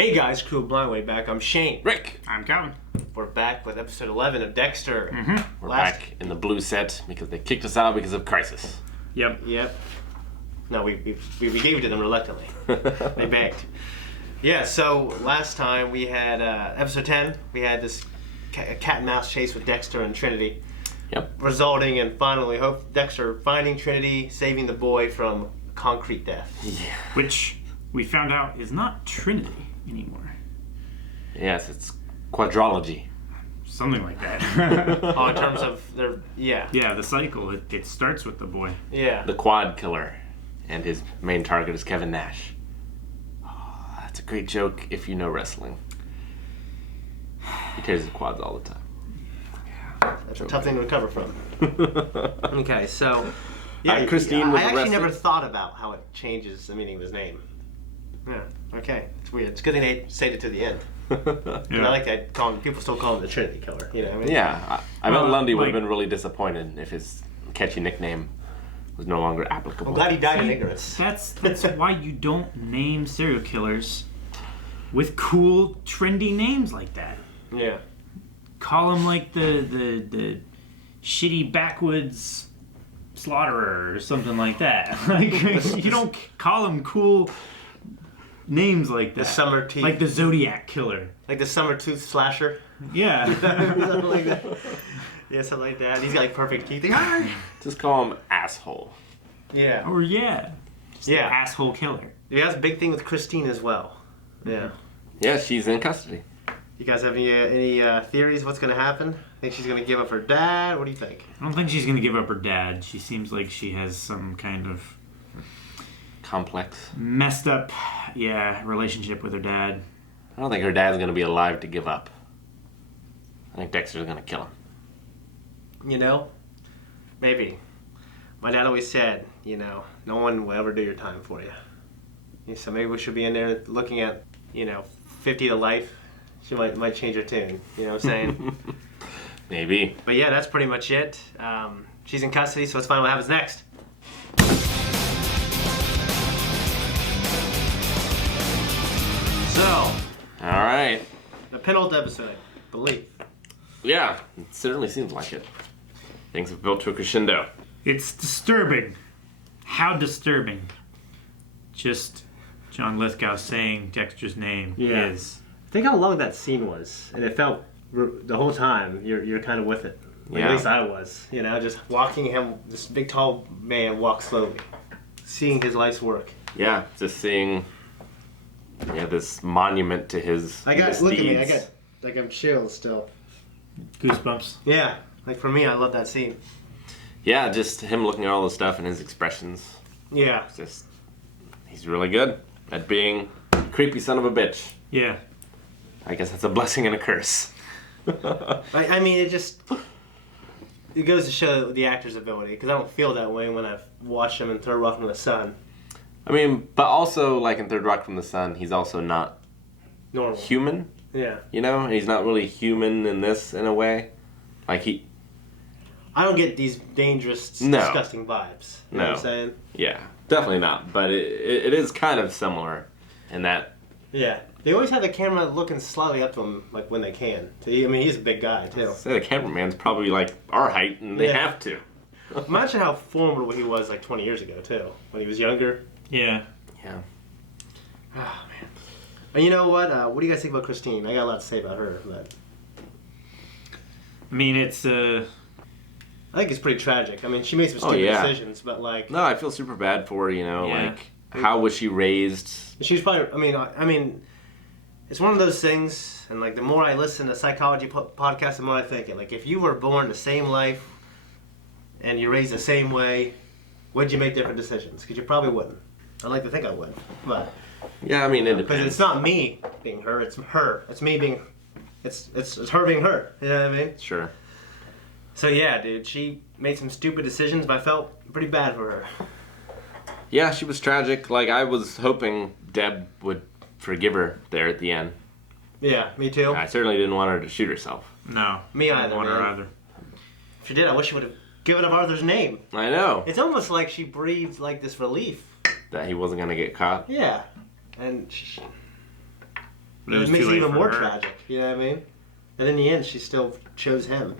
Hey guys, Crew Blind Way back. I'm Shane. Rick. I'm Calvin. We're back with episode 11 of Dexter. We're back in the blue set because they kicked us out because of Crisis. Yep. No, we gave it to them reluctantly. They begged. Yeah, so last time we had episode 10. We had this cat and mouse chase with Dexter and Trinity. Yep. Resulting in finally Dexter finding Trinity, saving the boy from concrete death. Yeah. Which we found out is not Trinity anymore. Yes, it's quadrology. Something like that. Oh, in terms of their... Yeah. Yeah, the cycle. It starts with the boy. Yeah. The quad killer. And his main target is Kevin Nash. Oh, that's a great joke if you know wrestling. He tears his quads all the time. That's a tough thing to recover from. Okay, so... Yeah, Christine was I a actually wrestler. never thought about how it changes the meaning of his name. Yeah, okay. It's weird. It's a good thing they saved it to the end. Yeah. I like that people still call him the Trinity Killer. You know what I mean? Yeah, I bet Well, Lundy would have like- been really disappointed if his catchy nickname was no longer applicable. I'm glad he died in See, ignorance. That's why you don't name serial killers with cool, trendy names like that. Yeah. Call them like the shitty backwoods slaughterer or something like that. Like, you don't call them cool names like that. The Summer Teeth. Like the Zodiac Killer. Like the Summer Tooth Slasher. Yeah. Something like that. Yeah, something like that. He's got like perfect teeth. Just call him asshole. Yeah. Or yeah. Just Yeah. the asshole killer. Yeah, that's a big thing with Christine as well. Yeah. Yeah, she's in custody. You guys have any theories what's going to happen? Think she's going to give up her dad? What do you think? I don't think she's gonna give up her dad. She seems like she has some kind of Complex. messed up, relationship with her dad. I don't think her dad's going to be alive to give up. I think Dexter's going to kill him. You know, maybe. My dad always said, no one will ever do your time for you. Yeah, so maybe we should be in there looking at, 50 to life. She might change her tune. You know what I'm saying? Maybe. But yeah, that's pretty much it. She's in custody, so let's find out what happens next. So, All right. the penultimate episode, I believe. Yeah, it certainly seems like it. Things have built to a crescendo. It's disturbing. How disturbing? Just John Lithgow saying Dexter's name Yeah. is. Think how long that scene was, and it felt the whole time you're kind of with it. Like, Yeah. At least I was. Just watching him, this big tall man walk slowly, seeing his life's work. Yeah, just seeing this monument to his Look at misdeeds. me, I'm chilled still. Goosebumps. Yeah, for me, I love that scene. Yeah, just him looking at all the stuff and his expressions. Yeah. It's just, he's really good at being a creepy son of a bitch. Yeah. I guess that's a blessing and a curse. I mean, it goes to show the actor's ability, because I don't feel that way when I've watched him in Third Rock from the Sun. I mean, but also, like in Third Rock from the Sun, he's also not Normal. human, Yeah. He's not really human in this, in a way. Like, I don't get these dangerous, No. disgusting vibes. You know what I'm No. saying? yeah, definitely not. But it is kind of similar in that, Yeah. They always have the camera looking slightly up to him, like, when they can. So he's a big guy, too. say the cameraman's probably like our height, and they Yeah. have to. Imagine how formidable he was, like, 20 years ago, too. When he was younger. Yeah. Yeah. Oh, man. And you know what? What do you guys think about Christine? I got a lot to say about her, but... I mean, it's I think it's pretty tragic. I mean, she made some stupid yeah. decisions, but, like... No, I feel super bad for her, Yeah. like, how was she raised? She was probably... I mean... It's one of those things, and, like, the more I listen to psychology podcasts, the more I think it. Like, if you were born the same life, and you're raised the same way, would you make different decisions? Because you probably wouldn't. I'd like to think I would, but... Yeah, I mean, it Because depends. it's not me being her, it's her. It's me being... It's her being her. You know what I mean? Sure. So yeah, dude, she made some stupid decisions, but I felt pretty bad for her. Yeah, she was tragic. Like, I was hoping Deb would forgive her there at the end. Yeah, me too. I certainly didn't want her to shoot herself. no. Me I either, don't want her man. either. If she did, I wish she would have given up Arthur's name. I know It's almost like she breathed like this relief. that he wasn't going to get caught. Yeah. And But It was makes too it late even for more her. tragic. You know what I mean? And in the end, she still chose him.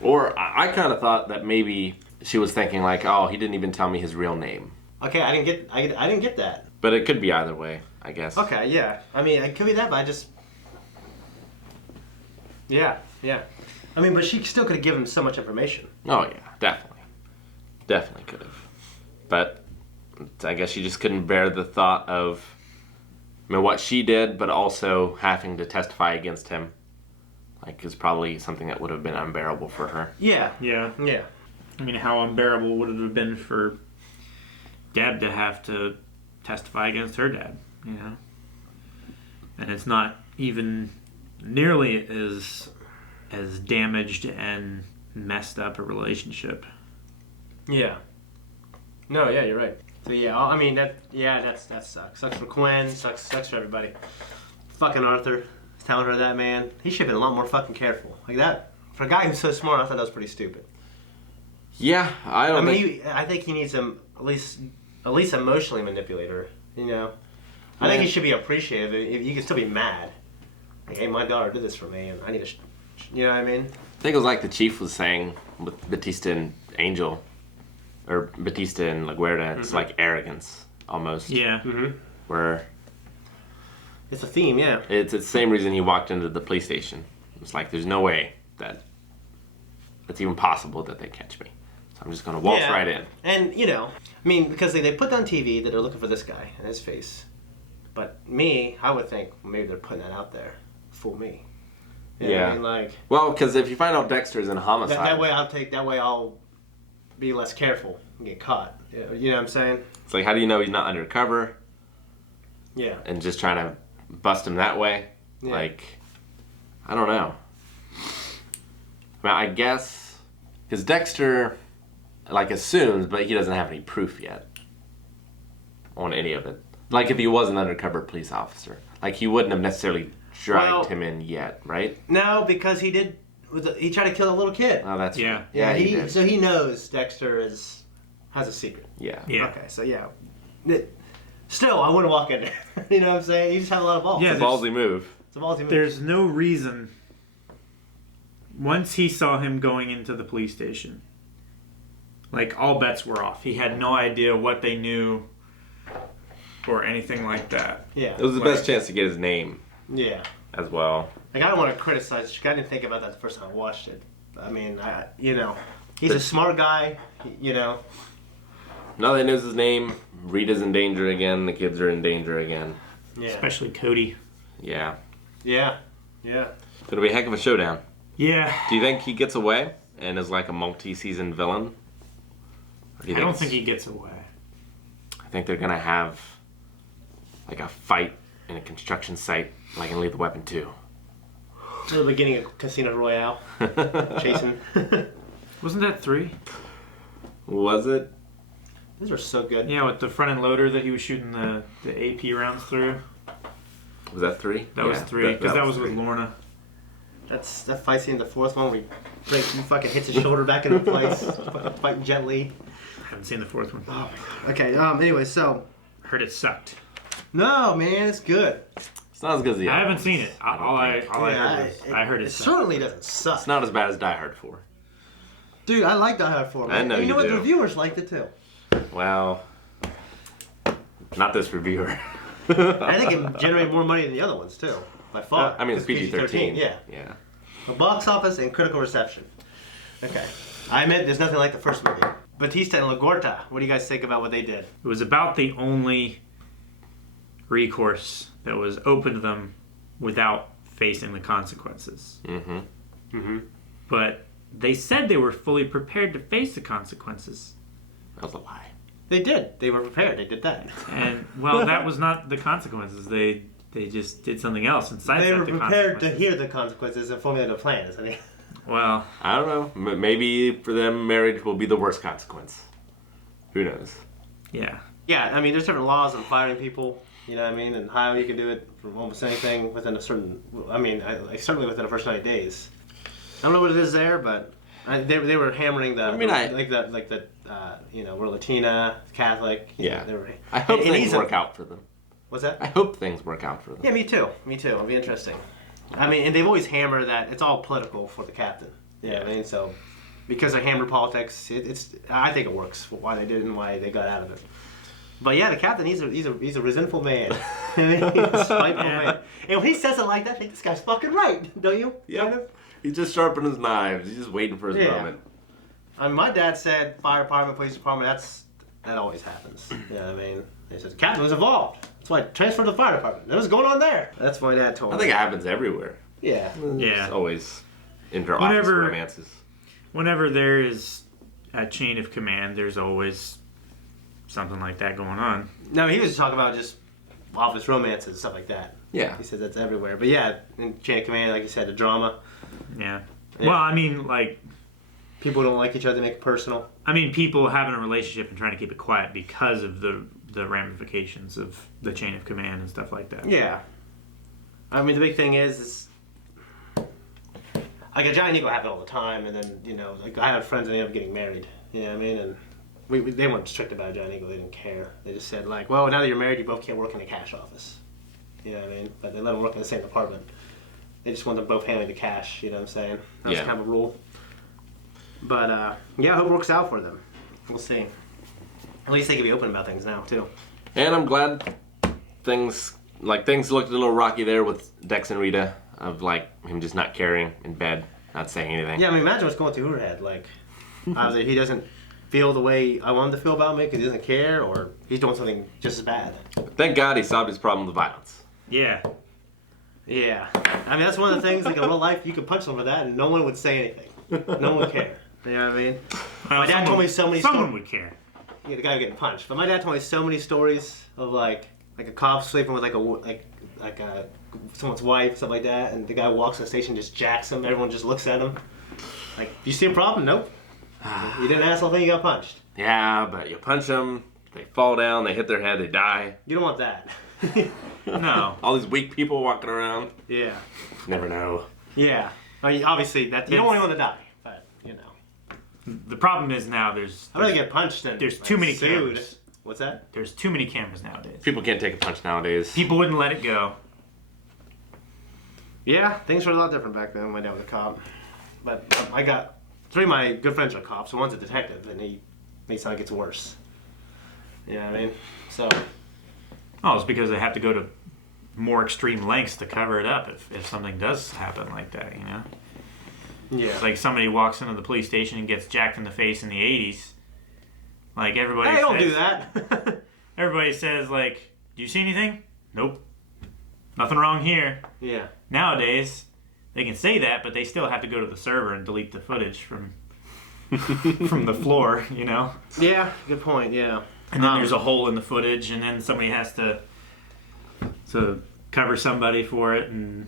Or I kind of thought that maybe she was thinking like, oh, he didn't even tell me his real name. Okay, I didn't get that. But it could be either way, I guess. Okay, yeah. I mean, it could be that, but I just... Yeah. I mean, but she still could have given him so much information. Oh, yeah, definitely. Definitely could have. But I guess she just couldn't bear the thought of what she did, but also having to testify against him. Like, is probably something that would have been unbearable for her. Yeah. Yeah. I mean, how unbearable would it have been for Deb to have to testify against her dad, you know? And it's not even nearly as damaged and messed up a relationship. Yeah. No, yeah, you're right. So yeah, I mean that sucks. Sucks for Quinn, sucks for everybody. Fucking Arthur telling her that, man. He should have been a lot more fucking careful. Like that. For a guy who's so smart, I thought that was pretty stupid. Yeah, I think he needs him at least emotionally manipulate her, you know. I think he should be appreciative. If you can still be mad. Like, hey, my daughter did this for me, and I need to, you know what I mean? I think it was like the Chief was saying with Batista and Angel, or Batista and LaGuardia, it's like arrogance, almost. Yeah. Mm-hmm. Where It's a theme, yeah. it's the same reason he walked into the police station. It's like, there's no way that it's even possible that they catch me. So I'm just going to waltz right in. And, you know, I mean, because they put on TV that they're looking for this guy and his face. But me, I would think maybe they're putting that out there. Fool me. You know what I mean? Like, well, because if you find out Dexter's in a homicide... that way I'll be less careful and get caught. You know what I'm saying? It's like, how do you know he's not undercover? Yeah. And just trying to bust him that way? Yeah. Like, I don't know. I mean, I guess... Because Dexter, like, assumes, but he doesn't have any proof yet on any of it. Like, if he was an undercover police officer. Like, he wouldn't have necessarily dragged him in yet, right? No, because he did... He tried to kill a little kid. Oh, that's Yeah. right. Yeah, he did. So he knows Dexter has a secret. Yeah. Okay, so yeah. Still, I wouldn't walk in there. You know what I'm saying? You just have a lot of balls. Yeah, It's a ballsy move. It's a ballsy move. There's no reason. Once he saw him going into the police station, like, all bets were off. He had no idea what they knew or anything like that. Yeah. It was the best chance to get his name Yeah. as well. Like, I don't want to criticize. I didn't think about that the first time I watched it. I mean, he's a smart guy. You know. Now that he knows his name, Rita's in danger again. The kids are in danger again. Yeah. Especially Cody. Yeah. Yeah. It'll be a heck of a showdown. Yeah. Do you think he gets away and is like a multi-season villain? Or do you I don't think he gets away. I think they're gonna have like a fight in a construction site, like in Lethal Weapon 2. To the beginning of Casino Royale, chasing. Wasn't that 3? Was it? These are so good. Yeah, with the front end loader that he was shooting the AP rounds through. Was that 3? That was 3, because that was with 3. Lorna. That fight scene in the fourth one where he fucking hits his shoulder back into place, fucking fighting gently. I haven't seen the 4th one. Oh, okay. Anyway, so Heard it sucked. no, man, it's good. It's not as good as the I other haven't ones. seen it. All I heard was I heard it sucked. certainly doesn't suck. It's not as bad as Die Hard 4. Dude, I like Die Hard 4. Man. I know you know you what? do. The reviewers liked it too. Well, not this reviewer. I think it generated more money than the other ones too, by far. I mean, it's PG-13. Yeah. Yeah. The box office and critical reception. Okay. I admit there's nothing like the first movie. Batista and LaGuardia, what do you guys think about what they did? It was about the only recourse that was open to them without facing the consequences. Mm-hmm. Mm-hmm. But they said they were fully prepared to face the consequences. That was a lie. They did. They were prepared. They did that. And, well, that was not the consequences. They just did something else and sidestepped They were the prepared to consequences. hear the consequences and formulate a plan, isn't it? Well, I don't know. Maybe for them, marriage will be the worst consequence. Who knows? yeah. Yeah, I mean, there's different laws on firing people, you know what I mean, and how you can do it from almost anything within a certain, certainly within the first 90 days. I don't know what it is there, but they were hammering the, we're Latina, Catholic. Yeah. They were, I hope and things he's work out for them. What's that? I hope things work out for them. Yeah, me too. Me too. It'll be interesting. I mean, and they've always hammered that it's all political for the captain. Yeah, I mean, so because they hammer politics, I think it works for why they did it and why they got out of it. But yeah, the captain, he's a resentful man. He's a spiteful man. And when he says it like that, I think this guy's fucking right, don't you? Yeah. Kind of? He's just sharpening his knives. He's just waiting for his moment. I mean, my dad said fire department, police department, that always happens. Yeah, I mean, he said the captain was involved. That's why I transferred to the fire department. What was going on there? That's what my dad told me. I think it happens everywhere. Yeah. It's always inter-office romances. Whenever there is a chain of command, there's always something like that going on. No, he was just talking about just office romances and stuff like that. Yeah. He said that's everywhere. But yeah, in chain of command, like you said, the drama. Yeah. Yeah. Well, I mean, like... People don't like each other, make it personal. I mean, people having a relationship and trying to keep it quiet because of the ramifications of the chain of command and stuff like that. Yeah. I mean, the big thing is like a giant ego happened all the time, and then, you know, like I had friends that ended up getting married. You know what I mean? And they weren't strict about a giant ego. They didn't care. They just said, like, well, now that you're married, you both can't work in the cash office. You know what I mean? But they let them work in the same department. They just want them both handling the cash. You know what I'm saying? That's kind of a rule. But, yeah, I hope it works out for them. We'll see. At least they can be open about things now, too. And I'm glad things looked a little rocky there with Dex and Rita, of, like, him just not caring in bed, not saying anything. Yeah, I mean, imagine what's going through her head. Like, either he doesn't feel the way I want him to feel about me because he doesn't care, or he's doing something just as bad. Thank God he solved his problem with violence. Yeah. Yeah. I mean, that's one of the things, like, in real life, you could punch someone for that, and no one would say anything. No one would care. You know what I mean? Well, my dad told me so many stories. Someone would care. Yeah, the guy getting punched. But my dad told me so many stories of like a cop sleeping with like someone's wife, stuff like that, and the guy walks in the station, just jacks him. Everyone just looks at him. Like, do you see a problem? Nope. You didn't asshole thing, you got punched. Yeah, but you punch them, they fall down, they hit their head, they die. You don't want that. No. All these weak people walking around. Yeah. Never know. Yeah. I mean, obviously, that you don't want anyone to die, but you know. The problem is now there's I'd rather get punched than there's too many sued. cameras. What's that? There's too many cameras nowadays. People can't take a punch nowadays. People wouldn't let it go. Yeah, things were a lot different back then when my dad was a cop. But I got 3 of my good friends are cops, so one's a detective, and he makes it sound like it's worse. You know what I mean? So. Oh, it's because they have to go to more extreme lengths to cover it up if something does happen like that, you know? Yeah. It's like somebody walks into the police station and gets jacked in the face in the 80s. Like, everybody Hey, says... don't do that. Everybody says, like, do you see anything? Nope. Nothing wrong here. Yeah. Nowadays, they can say that, but they still have to go to the server and delete the footage from from the floor, you know? Yeah, good point, yeah. And then there's a hole in the footage, and then somebody has to cover somebody for it, and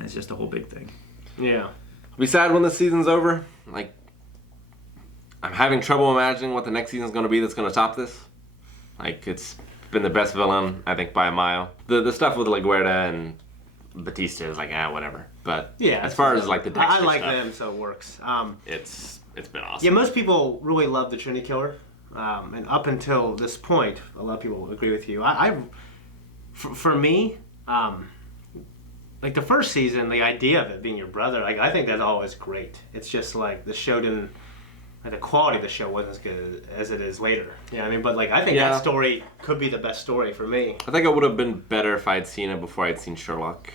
it's just a whole big thing. Yeah. I'll be sad when the season's over. Like, I'm having trouble imagining what the next season's going to be that's going to top this. Like, it's been the best villain, I think, by a mile. The stuff with LaGuardia and Batista is like, whatever. But yeah, as far as, like, the Dexter I like stuff, them, so it works. It's been awesome. Yeah, most people really love the Trinity Killer. And up until this point, a lot of people agree with you. For me, like the first season, the idea of it being your brother, like I think that's always great. It's just like the show didn't, like the quality of the show wasn't as good as it is later. You know what I mean? But like I think that story could be the best story for me. I think it would have been better if I'd seen it before I'd seen Sherlock.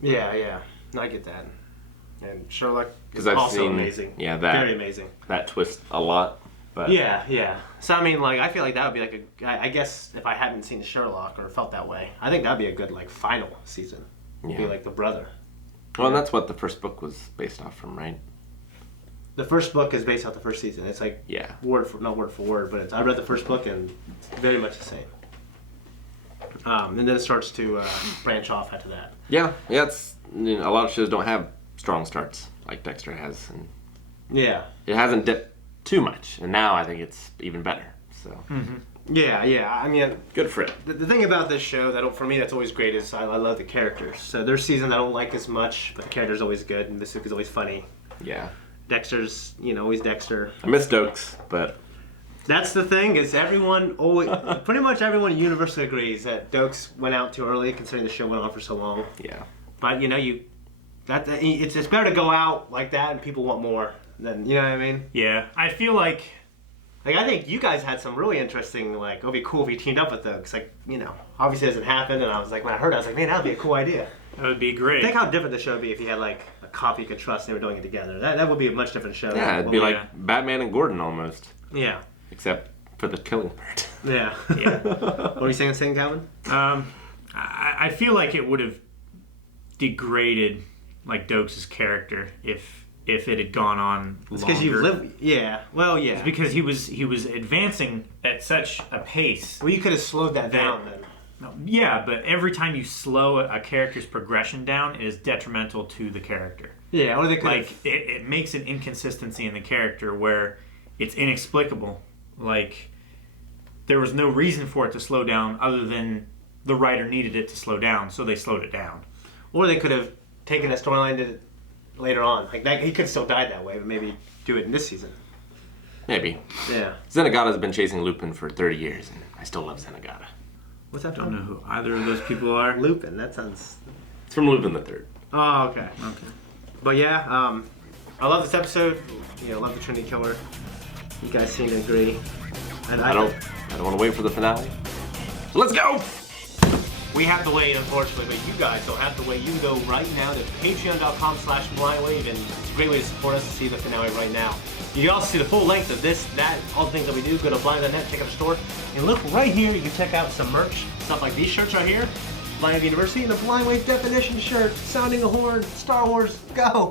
Yeah. No, I get that. And Sherlock is I've also seen, amazing. Yeah, very amazing. That twist a lot. But Yeah. So I mean, like, I feel like that would be like I guess if I hadn't seen Sherlock or felt that way, I think that'd be a good like final season. Yeah. Be like the brother. Well, and that's what the first book was based off from, right? The first book is based off the first season. It's like not word for word, but I read the first book and it's very much the same. And then it starts to branch off after that. Yeah. It's a lot of shows don't have strong starts like Dexter has, and it hasn't dipped too much, and now I think it's even better. So yeah. I mean, good for it. The thing about this show for me that's always great is I love the characters. So their season I don't like as much, but the character's always good, and this is always funny. Yeah. Dexter's always Dexter. I miss Dokes, but That's the thing, is everyone always, pretty much everyone universally agrees that Dokes went out too early, considering the show went on for so long. Yeah. But it's better to go out like that and people want more than, you know what I mean? Yeah, I feel like I think you guys had some really interesting, like, it'd be cool if you teamed up with Dokes. Like, obviously it doesn't happen, and I was like, when I heard it, I was like, man, that'd be a cool idea. that would be great. Think how different the show would be if you had, like, a cop you could trust and they were doing it together. That would be a much different show. Yeah, it'd be like yeah. Batman and Gordon almost. Yeah. Except for the killing part. Yeah. Yeah. What were you saying, Calvin? I feel like it would have degraded like Dokes' character if it had gone on It's longer. because you live. Yeah. Well, yeah. It's because he was advancing at such a pace. Well, you could have slowed that down then. No, yeah, but every time you slow a character's progression down, it is detrimental to the character. Yeah, or they could Like it makes an inconsistency in the character where it's inexplicable. Like there was no reason for it to slow down other than the writer needed it to slow down, so they slowed it down. Or they could have taken a storyline to later on. Like that, he could have still died that way, but maybe do it in this season. Maybe. Yeah. Zenigata's been chasing Lupin for 30 years, and I still love Zenigata. What's that I don't from? know who either of those people are. Lupin. That sounds. It's from Lupin the Third. Oh, okay. Okay. But yeah, I love this episode. Love the Trinity Killer. You guys seem to agree. And I don't want to wait for the finale. So let's go! We have to wait, unfortunately, but you guys don't have to wait. You can go right now to patreon.com/blindwave, and it's a great way to support us to see the finale right now. You can also see the full length of this, that, all the things that we do. Go to blind.net, check out the store, and look right here. You can check out some merch, stuff like these shirts right here, Blind Wave University, and a Blind Wave definition shirt, sounding a horn, Star Wars, go!